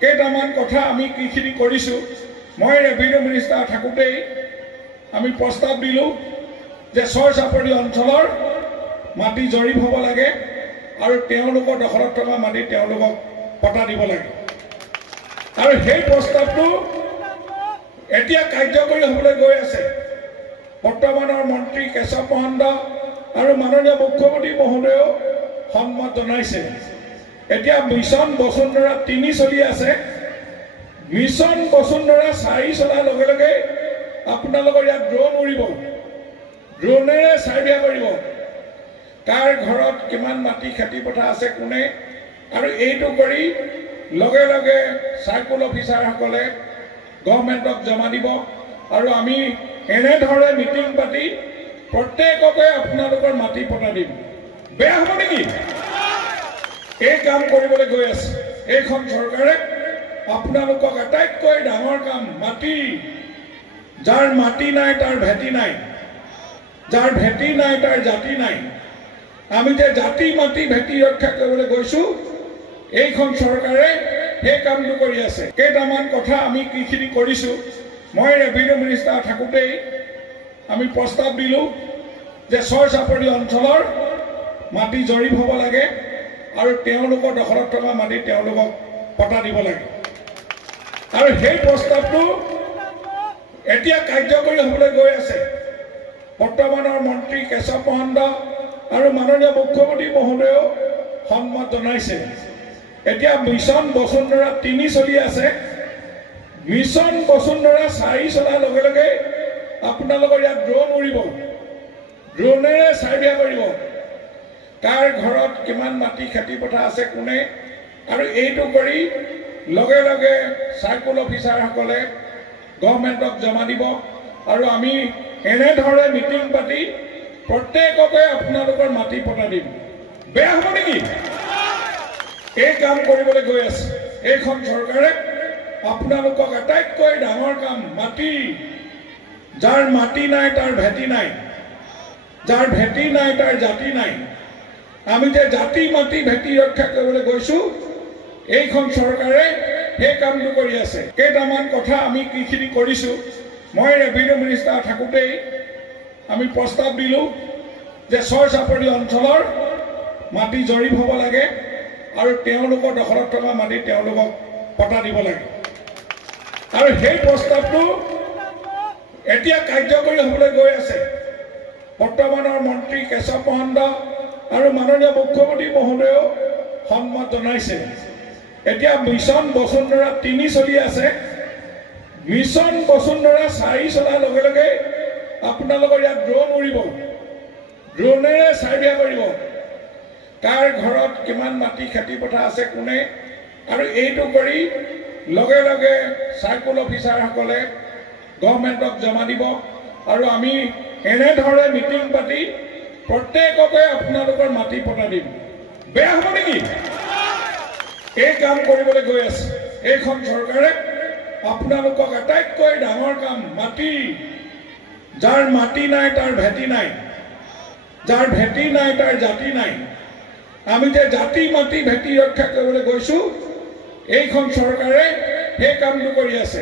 কেইটামান কথা আমি কিখিনি কৰিছো মই ৰেভিনিউ মিনিষ্টাৰ থাকোঁতেই আমি প্ৰস্তাৱ দিলো যে ছয় চাপৰি অঞ্চলৰ মাটি জৰীপ হ'ব লাগে আৰু তেওঁলোকৰ দখলত থকা মাটি তেওঁলোকক পটা দিব লাগে আৰু সেই প্ৰস্তাৱটো এতিয়া কাৰ্যকৰী হ'বলৈ গৈ আছে বৰ্তমানৰ মন্ত্ৰী কেশৱ মহন্ত আৰু মাননীয় মুখ্যমন্ত্ৰী মহোদয়েও সন্মত জনাইছে এতিয়া মিছন বসুন্ধৰা 3 চলি আছে মিছন বসুন্ধৰা 4 চলাৰ লগে লগে আপোনালোকৰ ইয়াত ড্ৰোন উৰিব ড্ৰোনেৰে চাৰ্ভে কৰিব কাৰ ঘৰত কিমান মাটি খেতি পথাৰ আছে কোনে আৰু এইটো কৰি লগে লগে সাৰ্কুল অফিচাৰসকলে গভৰ্ণমেণ্টক জমা দিব আৰু আমি এনেধৰণে মিটিং পাতি প্ৰত্যেককে আপোনালোকৰ মাটি পটা দিম বেয়া হ'ব নেকি এই কাম কৰিবলৈ গৈ আছে এইখন চৰকাৰে আপোনালোকক আটাইতকৈ ডাঙৰ কাম মাটি যাৰ মাটি নাই তাৰ ভেটি নাই যাৰ ভেটি নাই তাৰ জাতি নাই আমি যে জাতি মাটি ভেটি ৰক্ষা কৰিবলৈ গৈছো এইখন চৰকাৰে সেই কামটো কৰি আছে কেইটামান কথা আমি কিখিনি কৰিছো মই ৰেভিনিউ মিনিষ্টাৰ থাকোঁতেই আমি প্ৰস্তাৱ দিলো যে ছয় চাপৰি অঞ্চলৰ মাটি জৰীপ হ'ব লাগে আৰু তেওঁলোকৰ দখলত থকা মাটি তেওঁলোকক পটা দিব লাগে আৰু সেই প্ৰস্তাৱটো এতিয়া কাৰ্যকৰী হ'বলৈ গৈ আছে বৰ্তমানৰ মন্ত্ৰী কেশৱ মহন্ত আৰু মাননীয় মুখ্যমন্ত্ৰী মহোদয়েও সন্মত জনাইছে এতিয়া মিছন বসুন্ধৰা 3 চলি আছে মিছন বসুন্ধৰা 4 চলাৰ লগে লগে আপোনালোকৰ ইয়াত ড্ৰোন উৰিব ড্ৰোনেৰে চাৰ্ভে কৰিব কাৰ ঘৰত কিমান মাটি খেতি পথাৰ আছে কোনে আৰু এইটো কৰি লগে লগে সাৰ্কুল অফিচাৰসকলে গভৰ্ণমেণ্টক জমা দিব আৰু আমি এনেধৰণে মিটিং পাতি প্ৰত্যেককে আপোনালোকৰ মাটি পটা দিম বেয়া হ'ব নেকি এই কাম কৰিবলৈ গৈ আছে এইখন চৰকাৰে আপোনালোকক আটাইতকৈ ডাঙৰ কাম মাটি যাৰ মাটি নাই তাৰ ভেটি নাই যাৰ ভেটি নাই তাৰ জাতি নাই আমি যে জাতি মাটি ভেটি ৰক্ষা কৰিবলৈ গৈছো এইখন চৰকাৰে সেই কামটো কৰি আছে কেইটামান কথা আমি কিখিনি কৰিছো মই ৰেভিনিউ মিনিষ্টাৰ থাকোঁতেই আমি প্ৰস্তাৱ দিলো যে ছয় চাপৰি অঞ্চলৰ মাটি জৰীপ হ'ব লাগে আৰু তেওঁলোকৰ দখলত থকা মাটি তেওঁলোকক পটা দিব লাগে আৰু সেই প্ৰস্তাৱটো এতিয়া কাৰ্যকৰী হ'বলৈ গৈ আছে বৰ্তমানৰ মন্ত্ৰী কেশৱ মহন্ত আৰু মাননীয় মুখ্যমন্ত্ৰী মহোদয়েও সন্মত জনাইছে এতিয়া মিছন বসুন্ধৰা 3 চলি আছে মিছন বসুন্ধৰা 4 চলাৰ লগে লগে আপোনালোকৰ ইয়াত ড্ৰোন উৰিব ড্ৰোনেৰে চাৰ্ভে কৰিব কাৰ ঘৰত কিমান মাটি খেতি পথাৰ আছে কোনে আৰু এইটো কৰি লগে লগে সাৰ্কুল অফিচাৰসকলে গভৰ্ণমেণ্টক জমা দিব আৰু আমি এনেধৰণে মিটিং পাতি প্ৰত্যেককে আপোনালোকৰ মাটি পটা দিম বেয়া হ'ব নেকি এই কাম কৰিবলৈ গৈ আছে এইখন চৰকাৰে আপোনালোকক আটাইতকৈ ডাঙৰ কাম মাটি যাৰ মাটি নাই তাৰ ভেটি নাই যাৰ ভেটি নাই তাৰ জাতি নাই আমি যে জাতি মাটি ভেটি ৰক্ষা কৰিবলৈ গৈছো এইখন চৰকাৰে সেই কামটো কৰি আছে